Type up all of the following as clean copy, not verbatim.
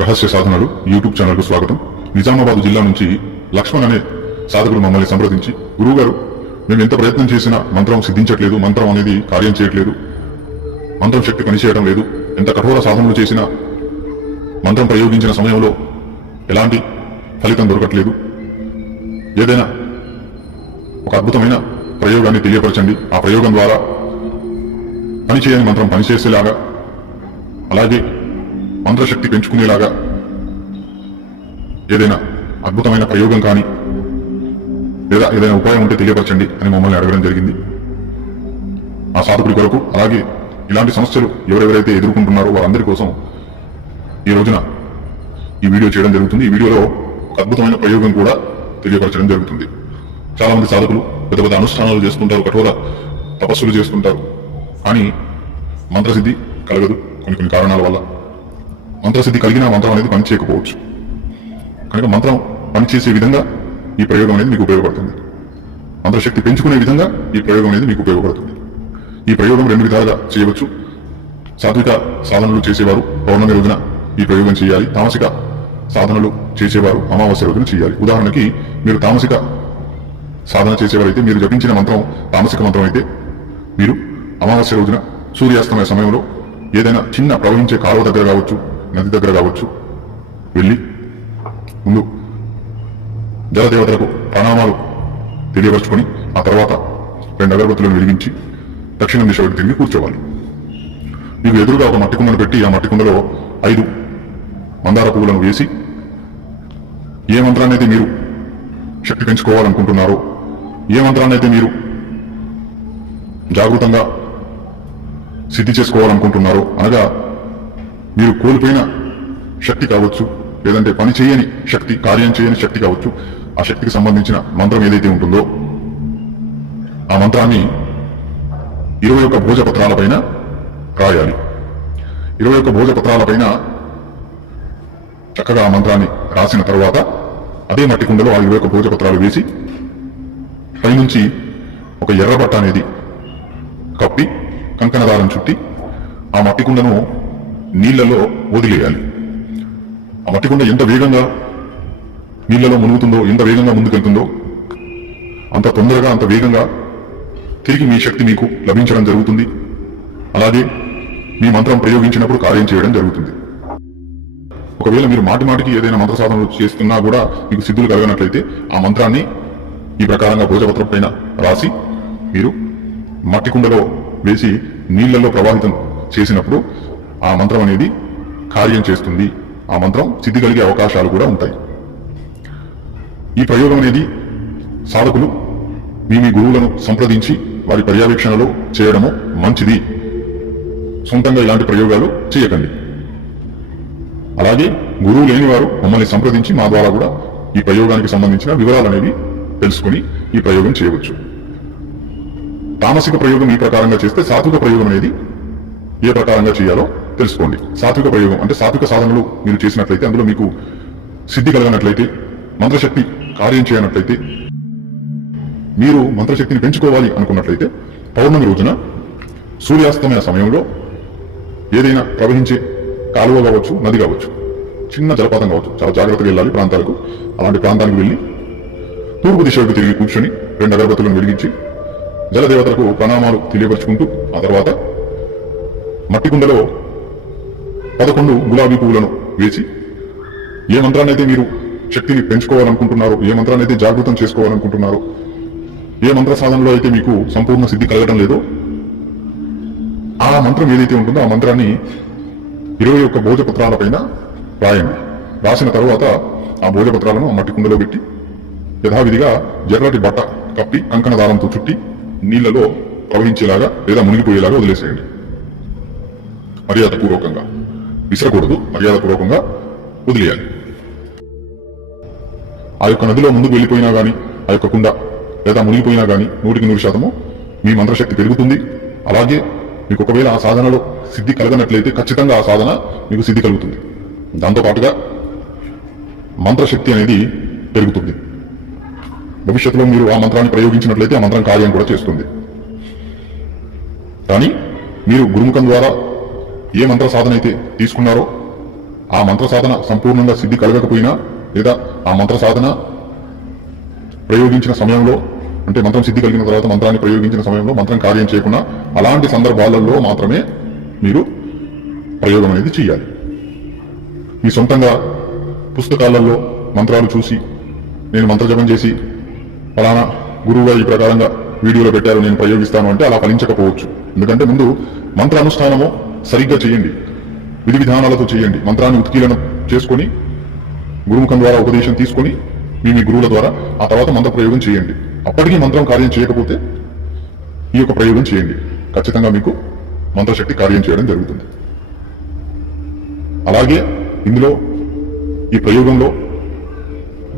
రహస్య సాధనలు యూట్యూబ్ ఛానల్కు స్వాగతం. నిజామాబాద్ జిల్లా నుంచి లక్ష్మణ్ అనే సాధకుడు మమ్మల్ని సంప్రదించి, గురువుగారు మేము ఎంత ప్రయత్నం చేసినా మంత్రం సిద్ధించట్లేదు, మంత్రం అనేది కార్యం చేయట్లేదు, మంత్రం శక్తి పనిచేయడం లేదు, ఎంత కఠోర సాధనలు చేసినా మంత్రం ప్రయోగించిన సమయంలో ఎలాంటి ఫలితం దొరకట్లేదు, ఏదైనా ఒక అద్భుతమైన ప్రయోగాన్ని తెలియపరచండి, ఆ ప్రయోగం ద్వారా పనిచేయని మంత్రం పనిచేసేలాగా, అలాగే మంత్రశక్తి పెంచుకునేలాగా ఏదైనా అద్భుతమైన ప్రయోగం కానీ లేదా ఏదైనా ఉపాయం ఉంటే తెలియపరచండి అని మమ్మల్ని అడగడం జరిగింది. ఆ సాధకుడి కొరకు, అలాగే ఇలాంటి సమస్యలు ఎవరెవరైతే ఎదుర్కొంటున్నారో వారందరి కోసం ఈ రోజున ఈ వీడియో చేయడం జరుగుతుంది. ఈ వీడియోలో ఒక అద్భుతమైన ప్రయోగం కూడా తెలియపరచడం జరుగుతుంది. చాలా మంది సాధకులు పెద్ద పెద్ద అనుష్ఠానాలు చేసుకుంటారు, కఠోర తపస్సులు చేసుకుంటారు, కానీ మంత్రసిద్ధి కలగదు. కొన్ని కారణాల వల్ల మంత్రసిద్ధి కలిగిన మంత్రం అనేది పనిచేయకపోవచ్చు. కనుక మంత్రం పనిచేసే విధంగా ఈ ప్రయోగం అనేది మీకు ఉపయోగపడుతుంది. మంత్రశక్తి పెంచుకునే విధంగా ఈ ప్రయోగం అనేది మీకు ఉపయోగపడుతుంది. ఈ ప్రయోగం రెండు విధాలుగా చేయవచ్చు. సాత్విక సాధనలు చేసేవారు పౌర్ణమి రోజున ఈ ప్రయోగం చేయాలి, తామసిక సాధనలు చేసేవారు అమావాస్య రోజున చేయాలి. ఉదాహరణకి మీరు తామసిక సాధన చేసేవారైతే, మీరు జపించిన మంత్రం తామసిక మంత్రం అయితే, మీరు అమావాస్య రోజున సూర్యాస్తమయ సమయంలో ఏదైనా చిన్న ప్రవహించే కాలువ దగ్గర కావచ్చు, నది దగ్గర కావచ్చు, వెళ్ళి ముందు జలదేవతలకు ప్రణామాలు తెలియపరుచుకొని ఆ తర్వాత 2 అగరబత్తులను వెలిగించి దక్షిణ దిశ వైపు తిరిగి కూర్చోవాలి. మీకు ఎదురుగా ఒక మట్టి కుండను పెట్టి ఆ మట్టి కుండలో 5 మందార పువ్వులను వేసి, ఏ మంత్రాన్ని అయితే మీరు శక్తి పెంచుకోవాలనుకుంటున్నారో, ఏ మంత్రాన్ని అయితే మీరు జాగృతంగా సిద్ధి చేసుకోవాలనుకుంటున్నారో, అనగా మీరు కోల్పోయిన శక్తి కావచ్చు, లేదంటే పని చేయని శక్తి, కార్యం చేయని శక్తి కావచ్చు, ఆ శక్తికి సంబంధించిన మంత్రం ఏదైతే ఉంటుందో ఆ మంత్రాన్ని 21 భోజపత్రాలపైన రాయాలి. 21 భోజపత్రాలపైన చక్కగా ఆ మంత్రాన్ని రాసిన తర్వాత అదే మట్టి కుండలో ఆ 21 భోజపత్రాలు వేసి పైనుంచి ఒక ఎర్రబట్ట అనేది కప్పి కంకణదారం చుట్టి ఆ మట్టి కుండను నీళ్లలో వదిలేయాలి. ఆ మట్టి కుండ ఎంత వేగంగా నీళ్లలో మునుగుతుందో, ఎంత వేగంగా ముందుకెళ్తుందో అంత తొందరగా, అంత వేగంగా తిరిగి మీ శక్తి మీకు లభించడం జరుగుతుంది. అలాగే మీ మంత్రం ప్రయోగించినప్పుడు కార్యం చేయడం జరుగుతుంది. ఒకవేళ మీరు మాటికి ఏదైనా మంత్ర సాధనలు చేస్తున్నా కూడా మీకు సిద్ధులు కలగనట్లయితే ఆ మంత్రాన్ని ఈ ప్రకారంగా భోజపత్రం పైన రాసి మీరు మట్టి కుండలో వేసి నీళ్లలో ప్రవాహితం చేసినప్పుడు ఆ మంత్రం అనేది కార్యం చేస్తుంది. ఆ మంత్రం సిద్ధి కలిగే అవకాశాలు కూడా ఉంటాయి. ఈ ప్రయోగం అనేది సాధకులు మీ గురువులను సంప్రదించి వారి పర్యవేక్షణలో చేయడము మంచిది. సొంతంగా ఇలాంటి ప్రయోగాలు చేయకండి. అలాగే గురువు లేని వారు మమ్మల్ని సంప్రదించి మా ద్వారా కూడా ఈ ప్రయోగానికి సంబంధించిన వివరాలు అనేవి తెలుసుకుని ఈ ప్రయోగం చేయవచ్చు. తామసిక ప్రయోగం ఈ ప్రకారంగా చేస్తే, సాత్విక ప్రయోగం అనేది ఏ ప్రకారంగా చేయాలో తెలుసుకోండి. సాత్విక ప్రయోగం అంటే సాత్విక సాధనలు మీరు చేసినట్లయితే, అందులో మీకు సిద్ధి కలగనట్లయితే, మంత్రశక్తి కార్యం చేయనట్లయితే, మీరు మంత్రశక్తిని పెంచుకోవాలి అనుకున్నట్లయితే పౌర్ణమి రోజున సూర్యాస్తమయ సమయంలో ఏదైనా ప్రవహించే కాలువ కావచ్చు, నది కావచ్చు, చిన్న జలపాతం కావచ్చు, చాలా జాగ్రత్తగా వెళ్ళాలి ప్రాంతాలకు. అలాంటి ప్రాంతానికి వెళ్ళి తూర్పు దిశ వైపు తిరిగి కూర్చొని 2 అగరబత్తులను వెలిగించి జలదేవతలకు ప్రణామాలు తెలియపరుచుకుంటూ ఆ తర్వాత మట్టి కుండలో 11 గులాబీ పువ్వులను వేసి, ఏ మంత్రాన్ని అయితే మీరు శక్తిని పెంచుకోవాలనుకుంటున్నారో, ఏ మంత్రాన్ని అయితే జాగృతం చేసుకోవాలనుకుంటున్నారో, ఏ మంత్ర సాధనలో అయితే మీకు సంపూర్ణ సిద్ధి కలగడం లేదో ఆ మంత్రం ఏదైతే ఉంటుందో ఆ మంత్రాన్ని 21 భోజపత్రాలపైన రాయండి. రాసిన తర్వాత ఆ భోజపత్రాలను ఆ మట్టి కుండలో పెట్టి యథావిధిగా ఎర్రటి బట్ట కప్పి కంకణ దారంతో చుట్టి నీళ్లలో ప్రవహించేలాగా లేదా మునిగిపోయేలాగా వదిలేసేయండి. మర్యాదపూర్వకంగా విసరకూడదు, మర్యాదపూర్వకంగా వదిలేయాలి. ఆ యొక్క నదిలో ముందుకు వెళ్ళిపోయినా గానీ, ఆ యొక్క కుండ లేదా మునిగిపోయినా గానీ 100% మీ మంత్రశక్తి పెరుగుతుంది. అలాగే మీకు ఒకవేళ ఆ సాధనలో సిద్ధి కలగనట్లయితే ఖచ్చితంగా ఆ సాధన మీకు సిద్ధి కలుగుతుంది. దాంతోపాటుగా మంత్రశక్తి అనేది పెరుగుతుంది. భవిష్యత్తులో మీరు ఆ మంత్రాన్ని ప్రయోగించినట్లయితే ఆ మంత్రం కార్యం కూడా చేస్తుంది. కానీ మీరు గురుముఖం ద్వారా ఏ మంత్ర సాధన అయితే తీసుకున్నారో ఆ మంత్ర సాధన సంపూర్ణంగా సిద్ధి కలగకపోయినా లేదా ఆ మంత్ర సాధన ప్రయోగించిన సమయంలో అంటే మంత్రం సిద్ధి కలిగిన తర్వాత మంత్రాన్ని ప్రయోగించిన సమయంలో మంత్రం కార్యం చేయకుండా అలాంటి సందర్భాలలో మాత్రమే మీరు ప్రయోగం అనేది చేయాలి. మీ సొంతంగా పుస్తకాలలో మంత్రాలు చూసి నేను మంత్రజపం చేసి ఫలానా గురువుగా ఈ ప్రకారంగా వీడియోలో పెట్టారు నేను ప్రయోగిస్తాను అంటే అలా ఫలించకపోవచ్చు. ఎందుకంటే ముందు మంత్ర అనుష్ఠానము సరిగ్గా చేయండి, విధి విధానాలతో చేయండి. మంత్రాన్ని ఉత్కీలన చేసుకొని గురుముఖం ద్వారా ఉపదేశం తీసుకొని మీ గురువుల ద్వారా ఆ తర్వాత మంత్ర ప్రయోగం చేయండి. అప్పటికీ మంత్రం కార్యం చేయకపోతే ఈ యొక్క ప్రయోగం చేయండి, ఖచ్చితంగా మీకు మంత్రశక్తి కార్యం చేయడం జరుగుతుంది. అలాగే ఇందులో ఈ ప్రయోగంలో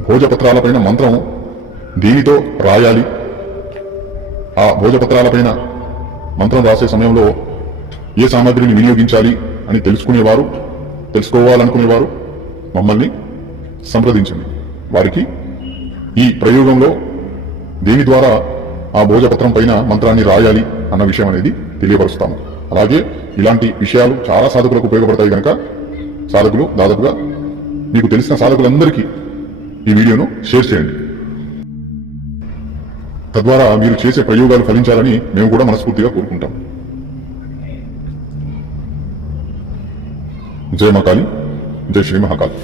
భోజపత్రాలపైన మంత్రం దేనితో రాయాలి, ఆ భోజపత్రాలపైన మంత్రం రాసే సమయంలో ఏ సామగ్రిని వినియోగించాలి అని తెలుసుకోవాలనుకునేవారు మమ్మల్ని సంప్రదించండి. వారికి ఈ ప్రయోగంలో దేని ద్వారా ఆ భోజపత్రం పైన మంత్రాన్ని రాయాలి అన్న విషయం అనేది తెలియపరుస్తాము. అలాగే ఇలాంటి విషయాలు చాలా సాధకులకు ఉపయోగపడతాయి కనుక సాధకులు దాదాపుగా మీకు తెలిసిన సాధకులందరికీ ఈ వీడియోను షేర్ చేయండి. తద్వారా మీరు చేసే ప్రయోగాలు ఫలించాలని మేము కూడా మనస్ఫూర్తిగా కోరుకుంటాం. జై మహాకాళి, జై శ్రీ మహాకాళి.